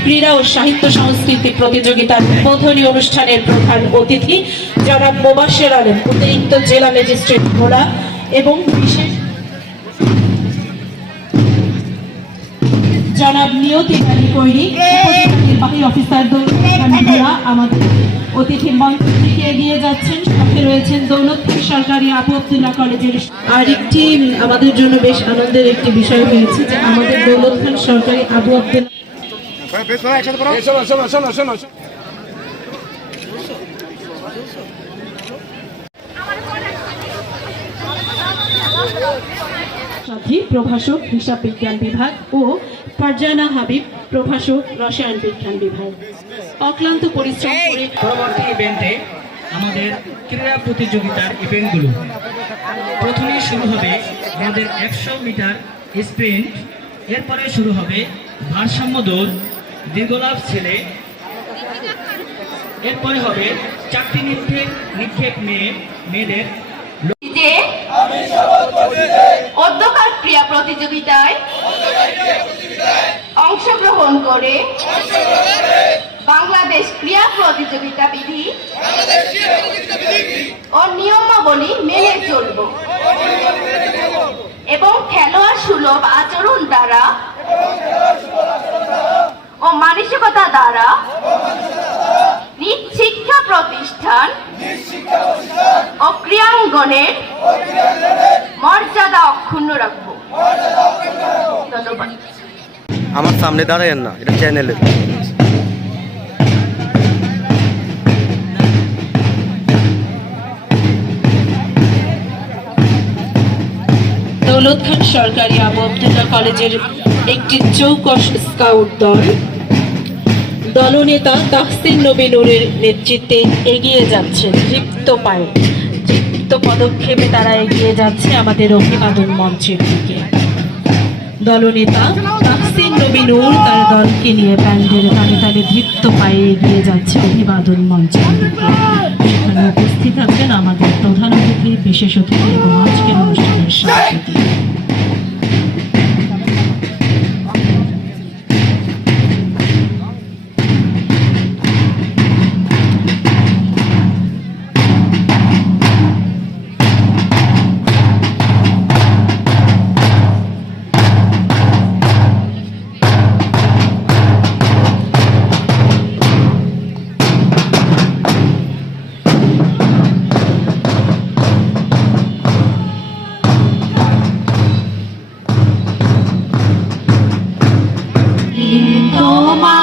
ক্রীড়া ও সাহিত্য সংস্কৃতি প্রতিযোগিতার উদ্বোধনী অনুষ্ঠানের প্রধান অতিথি জনাব মোবাশের আলম অতিরিক্ত জেলা ম্যাজিস্ট্রেট ভোলা এবং বিশেষ জনাব নিয়তি কৈরি নির্বাহী অফিসার আমাদের অতিথি মঞ্চ থেকে এগিয়ে যাচ্ছেন। সাথে রয়েছেন দৌলতখান সরকারি আবু আবদুল্লাহ কলেজের আরেকটি আমাদের জন্য বেশ আনন্দের একটি বিষয় হয়েছে যে আমাদের দৌলতখান সরকারি আবু আবদুল্লাহ শোনো শোনো শোনো শোনো সাথী প্রভাষক হিসাব বিজ্ঞান বিভাগ ও ফারজানা হাবিব প্রভাষক রসায়ন বিজ্ঞান বিভাগ। অক্লান্ত পরিশ্রম করে পরবর্তী ইভেন্টে আমাদের ক্রীড়া প্রতিযোগিতার ইভেন্টগুলো প্রথমে শুরু হবে আমাদের একশো মিটার স্প্রিন্ট এরপরে শুরু হবে ভারসাম্য দৌড় দীর্ঘলাভ ছেলে। এরপরে হবে চাকরি নিক্ষেপ নিক্ষেপ মেয়ে, মেয়েদের অধ্যকার ক্রিয়া প্রতিযোগিতায় অংশগ্রহণ করে বাংলাদেশ ক্রিয়া প্রতিযোগিতা বিধি ও নিয়মাবলী মেনে চলব এবং খেলোয়াড় সুলভ আচরণ দ্বারা ও মানসিকতা দ্বারা শিক্ষা প্রতিষ্ঠান ও ক্রিয়াঙ্গনের মর্যাদা অক্ষুণ্ণ রাখব। ধন্যবাদ। আমার সামনে দাঁড়ায়েন না এটা চ্যানেলে দৌলত খান সরকারি আবু আবদুল্লাহ কলেজের একটি চৌকস স্কাউট দল। দলনেতা তাহসিন নবী নূরের নেতৃত্বে এগিয়ে যাচ্ছে দীপ্ত পায়ে। দীপ্ত পদক্ষেপে তারা এগিয়ে যাচ্ছে আমাদের অভিবাদন মঞ্চের দিকে। দলনেতা তাহসিন নবী নূর তার দলকে নিয়ে প্যান্ডেল তালে তালে দীপ্ত পায়ে এগিয়ে যাচ্ছে অভিবাদন মঞ্চের দিকে। সেখানে উপস্থিত আছেন আমাদের প্রধান অতিথি, বিশেষ অতিথি এবং আজকের অনুষ্ঠানের সাংস্কৃতিক তোমার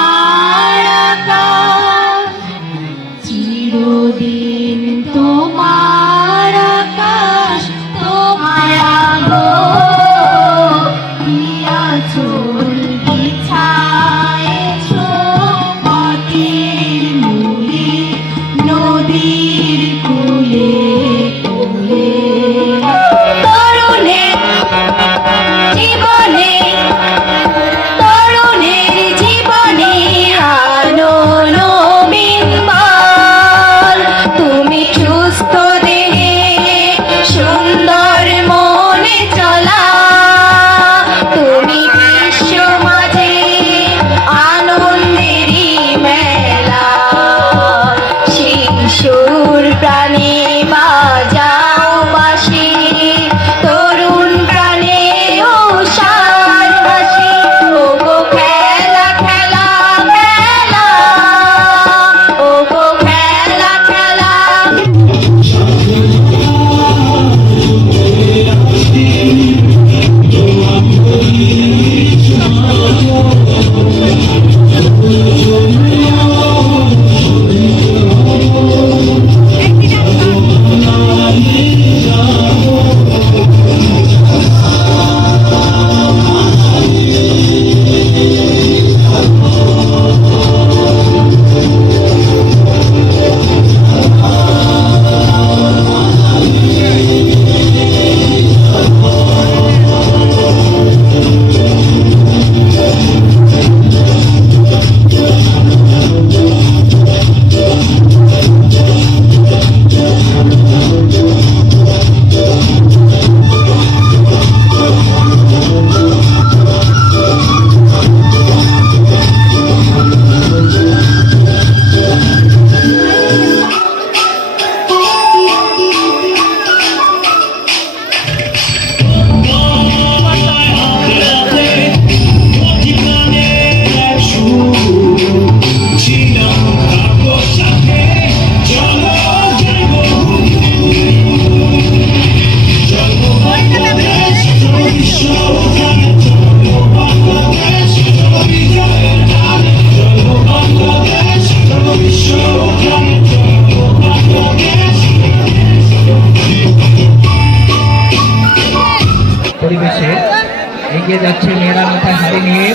যাচ্ছে মেয়েরা মাথায় হাড়ি নিয়ে।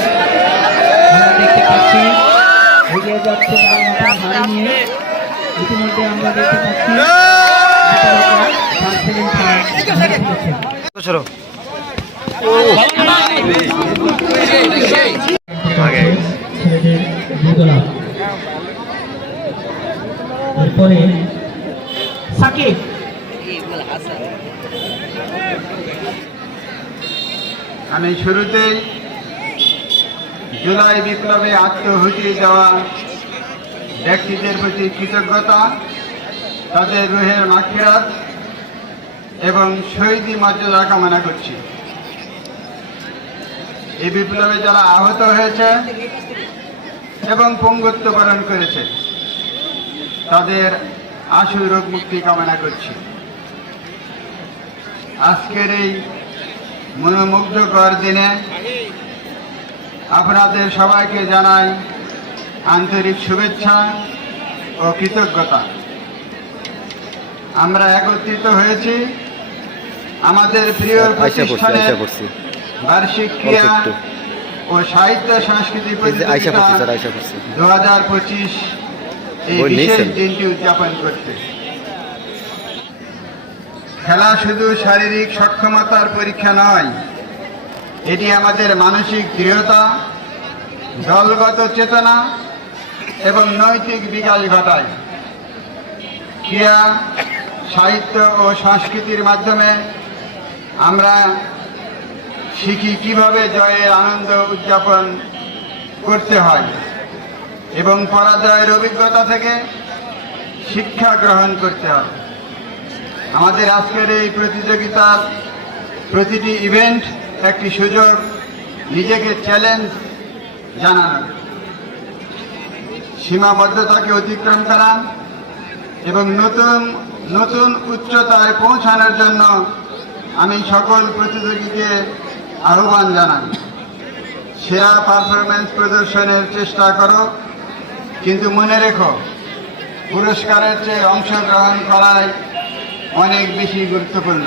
আমরা দেখতে পাচ্ছি এগিয়ে যাচ্ছে তারা মাথায় হাড়ি নিয়ে। ইতিমধ্যে আমরা দেখতে পাচ্ছি সাকিব। আমি শুরুতেই জুলাই বিপ্লবে আত্মহুতি দেওয়া ব্যক্তিদের প্রতি কৃতজ্ঞতা, তাদের রুহের মাখিরাত এবং শহীদি মর্যাদা কামনা করছি। এই বিপ্লবে যারা আহত হয়েছে এবং পঙ্গুত্ব বরণ করেছে, তাদের আশু রোগ মুক্তি কামনা করছি। আজকের এই মনোমুগ্ধকর দিনে আপনাদের সবাইকে জানাই আন্তরিক শুভেচ্ছা ও কৃতজ্ঞতা। আমরা একত্রিত হয়েছি আমাদের প্রিয় আইসা পড়ছি প্রতিষ্ঠানের বার্ষিক ক্রিয়া ও সাহিত্য সংস্কৃতি প্রতিযোগিতা দু হাজার পঁচিশ এই বিশেষ দিনটি উদযাপন করতে খেলা শুধু শারীরিক সক্ষমতার পরীক্ষা নয়, এটি আমাদের মানসিক দৃঢ়তা, দলগত চেতনা এবং নৈতিক বিকাশ ঘটায়। ক্রিয়া সাহিত্য ও সংস্কৃতির মাধ্যমে আমরা শিখি কীভাবে জয়ের আনন্দ উদযাপন করতে হয় এবং পরাজয়ের অভিজ্ঞতা থেকে শিক্ষা গ্রহণ করতে হবে আমাদের আজকের এই প্রতিযোগিতার প্রতিটি ইভেন্ট একটি সুযোগ, নিজেকে চ্যালেঞ্জ জানানোর। সীমাবদ্ধতাকে অতিক্রম করা এবং নতুন নতুন উচ্চতায় পৌঁছানোর জন্য আমি সকল প্রতিযোগীকে আহ্বান জানাই। সেরা পারফরমেন্স প্রদর্শনের চেষ্টা করো, কিন্তু মনে রেখো, পুরস্কারের চেয়ে অংশগ্রহণ করাই অনেক বেশি গুরুত্বপূর্ণ।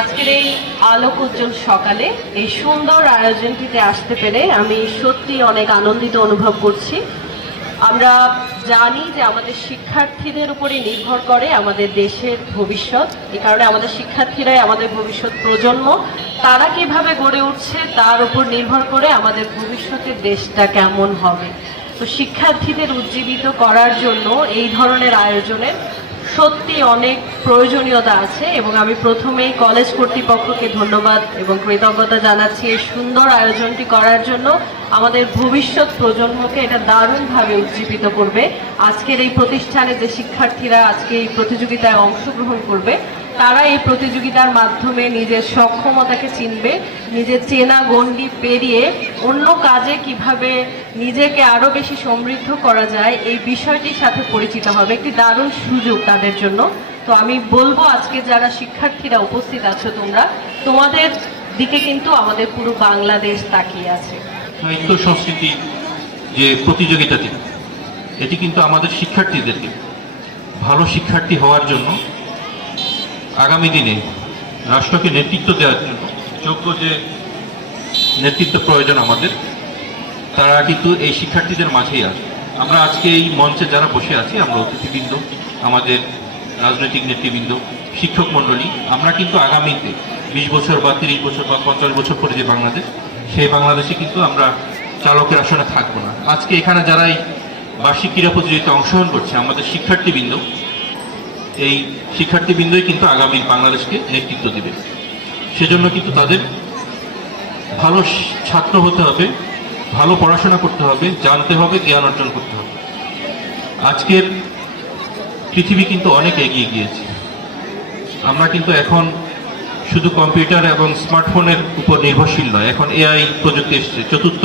আজকের এই আলোক উজ্জ্বল সকালে এই সুন্দর আয়োজনটিতে আসতে পেরে আমি সত্যি অনেক আনন্দিত অনুভব করছি। আমরা জানি যে আমাদের শিক্ষার্থীদের উপরে নির্ভর করে আমাদের দেশের ভবিষ্যৎ। এই কারণে আমাদের শিক্ষার্থীরাই আমাদের ভবিষ্যৎ প্রজন্ম, তারা কীভাবে গড়ে উঠছে তার উপর নির্ভর করে আমাদের ভবিষ্যতের দেশটা কেমন হবে। তো শিক্ষার্থীদের উজ্জীবিত করার জন্য এই ধরনের আয়োজনের সত্যি অনেক প্রয়োজনীয়তা আছে এবং আমি প্রথমেই কলেজ কর্তৃপক্ষকে ধন্যবাদ এবং কৃতজ্ঞতা জানাচ্ছি এই সুন্দর আয়োজনটি করার জন্য। আমাদের ভবিষ্যৎ প্রজন্মকে এটা দারুণভাবে উজ্জীবিত করবে। আজকের এই প্রতিষ্ঠানে যে শিক্ষার্থীরা আজকে এই প্রতিযোগিতায় অংশগ্রহণ করবে তারা এই প্রতিযোগিতার মাধ্যমে নিজের সক্ষমতাকে চিনবে, নিজের চেনা গণ্ডি পেরিয়ে অন্য কাজে কীভাবে নিজেকে আরও বেশি সমৃদ্ধ করা যায়, এই বিষয়টির সাথে পরিচিত হবে। একটি দারুণ সুযোগ তাদের জন্য। তো আমি বলব আজকে যারা শিক্ষার্থীরা উপস্থিত আছো তোমরা, তোমাদের দিকে কিন্তু আমাদের পুরো বাংলাদেশ তাকিয়ে আছে। সাহিত্য সংস্কৃতি যে প্রতিযোগিতাটি, এটি কিন্তু আমাদের শিক্ষার্থীদেরকে, ভালো শিক্ষার্থী হওয়ার জন্য আগামী দিনে রাষ্ট্রকে নেতৃত্ব দেওয়ার জন্য যোগ্য যে নেতৃত্ব প্রয়োজন আমাদের, তারা কিন্তু এই শিক্ষার্থীদের মাঝেই আছে। আমরা আজকে এই মঞ্চে যারা বসে আছি, আমরা অতিথিবৃন্দ, আমাদের রাজনৈতিক নেতৃবৃন্দ, শিক্ষক মণ্ডলী, আমরা কিন্তু আগামীতে বিশ বছর বা তিরিশ বছর বা পঞ্চাশ বছর পরে যে বাংলাদেশ, সেই বাংলাদেশে কিন্তু আমরা চালকের আসনে থাকব না। আজকে এখানে যারাই বার্ষিক ক্রীড়া প্রতিযোগিতায় অংশগ্রহণ করছে, আমাদের শিক্ষার্থীবৃন্দ এই শিক্ষার্থীবৃন্দই কিন্তু আগামী বাংলাদেশকে নেতৃত্ব দেবে। সেজন্য কিন্তু তাদের ভালো ছাত্র হতে হবে, ভালো পড়াশোনা করতে হবে, জানতে হবে, জ্ঞান অর্জন করতে হবে। আজকের পৃথিবী কিন্তু অনেক এগিয়ে গিয়েছে। আমরা কিন্তু এখন শুধু কম্পিউটার এবং স্মার্টফোনের উপর নির্ভরশীল নয়, এখন এআই প্রযুক্তি এসেছে। চতুর্থ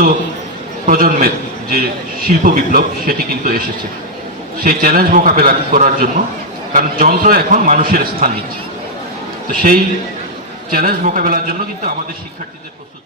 প্রজন্মের যে শিল্প বিপ্লব, সেটি কিন্তু এসেছে। সেই চ্যালেঞ্জ মোকাবেলা করার জন্য কারণ যন্ত্র এখন মানুষের স্থান নিচ্ছে তো সেই চ্যালেঞ্জ মোকাবেলার জন্য কিন্তু আমাদের শিক্ষার্থীদের প্রস্তুত।